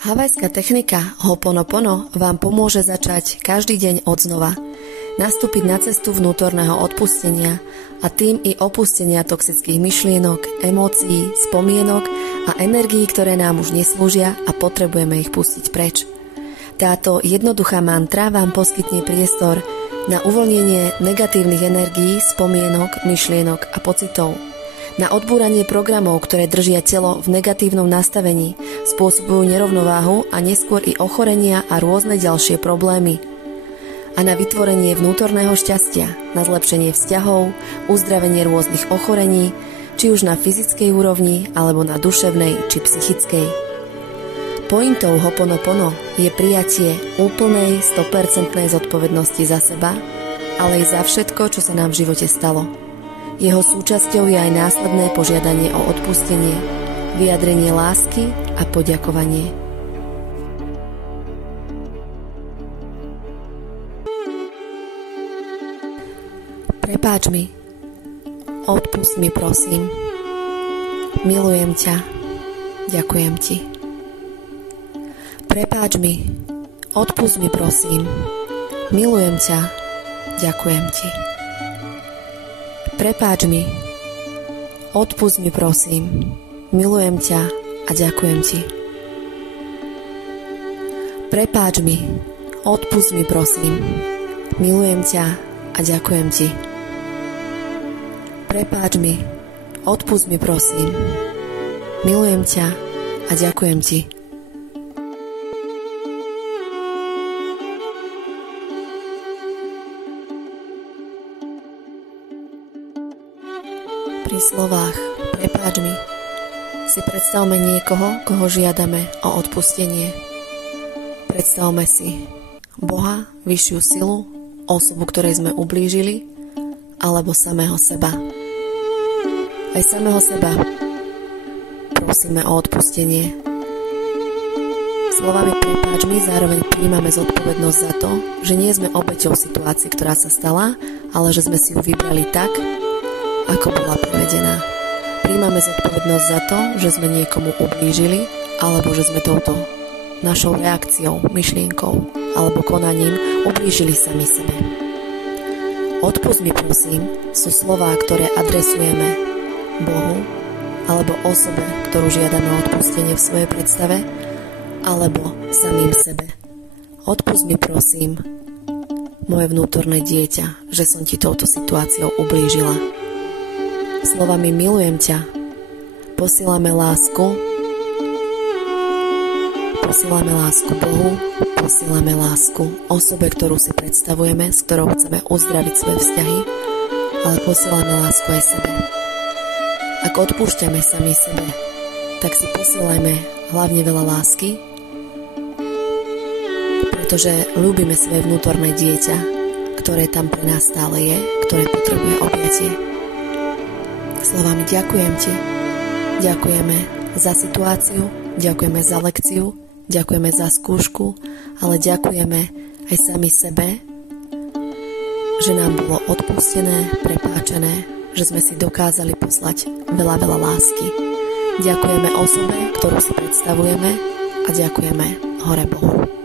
Havajská technika Ho'oponopono vám pomôže začať každý deň odznova, nastúpiť na cestu vnútorného odpustenia a tým i opustenia toxických myšlienok, emócií, spomienok a energií, ktoré nám už neslúžia a potrebujeme ich pustiť preč. Táto jednoduchá mantra vám poskytne priestor na uvoľnenie negatívnych energií, spomienok, myšlienok a pocitov, na odbúranie programov, ktoré držia telo v negatívnom nastavení, spôsobujú nerovnováhu a neskôr i ochorenia a rôzne ďalšie problémy. A na vytvorenie vnútorného šťastia, na zlepšenie vzťahov, uzdravenie rôznych ochorení, či už na fyzickej úrovni, alebo na duševnej či psychickej. Pointou Ho'oponopono je prijatie úplnej 100% zodpovednosti za seba, ale i za všetko, čo sa nám v živote stalo. Jeho súčasťou je aj následné požiadanie o odpustenie, vyjadrenie lásky a poďakovanie. Prepáč mi, odpusť mi prosím, milujem ťa, ďakujem ti. Prepáč mi, odpusť mi prosím, milujem ťa, ďakujem ti. Prepáč mi, odpusť mi prosím, milujem ťa a ďakujem ti. Prepáč mi, odpusť mi prosím, milujem ťa a ďakujem ti. Prepáč mi, odpusť mi prosím, milujem ťa a ďakujem ti. Pri slovách prepáč mi si predstavme niekoho, koho žiadame o odpustenie. Predstavme si Boha, vyššiu silu, osobu, ktorej sme ublížili, alebo samého seba. Aj samého seba prosíme o odpustenie. Slovami prepáč mi zároveň prijímame zodpovednosť za to, že nie sme obeťou situácie, ktorá sa stala, ale že sme si ju vybrali tak, ako bola prevedená. Prijímame zodpovednosť za to, že sme niekomu ublížili, alebo že sme touto našou reakciou, myšlienkou alebo konaním ublížili sami sebe. Odpusť mi prosím sú slová, ktoré adresujeme Bohu alebo osobe, ktorú žiadame o odpustenie v svojej predstave, alebo samým sebe. Odpusť mi prosím, moje vnútorné dieťa, že som ti touto situáciou ublížila. Slovami milujem ťa posielame lásku Bohu, posielame lásku osobe, ktorú si predstavujeme, s ktorou chceme uzdraviť svoje vzťahy, ale posielame lásku aj sebe. Ak odpúšťame sami sebe, tak si posielajme hlavne veľa lásky, pretože ľúbime svoje vnútorné dieťa, ktoré tam pre nás stále je, ktoré potrebuje objatie. Slovami ďakujem ti, ďakujeme za situáciu, ďakujeme za lekciu, ďakujeme za skúšku, ale ďakujeme aj sami sebe, že nám bolo odpustené, prepáčené, že sme si dokázali poslať veľa lásky. Ďakujeme osobe, ktorú si predstavujeme, a ďakujeme hore Bohu.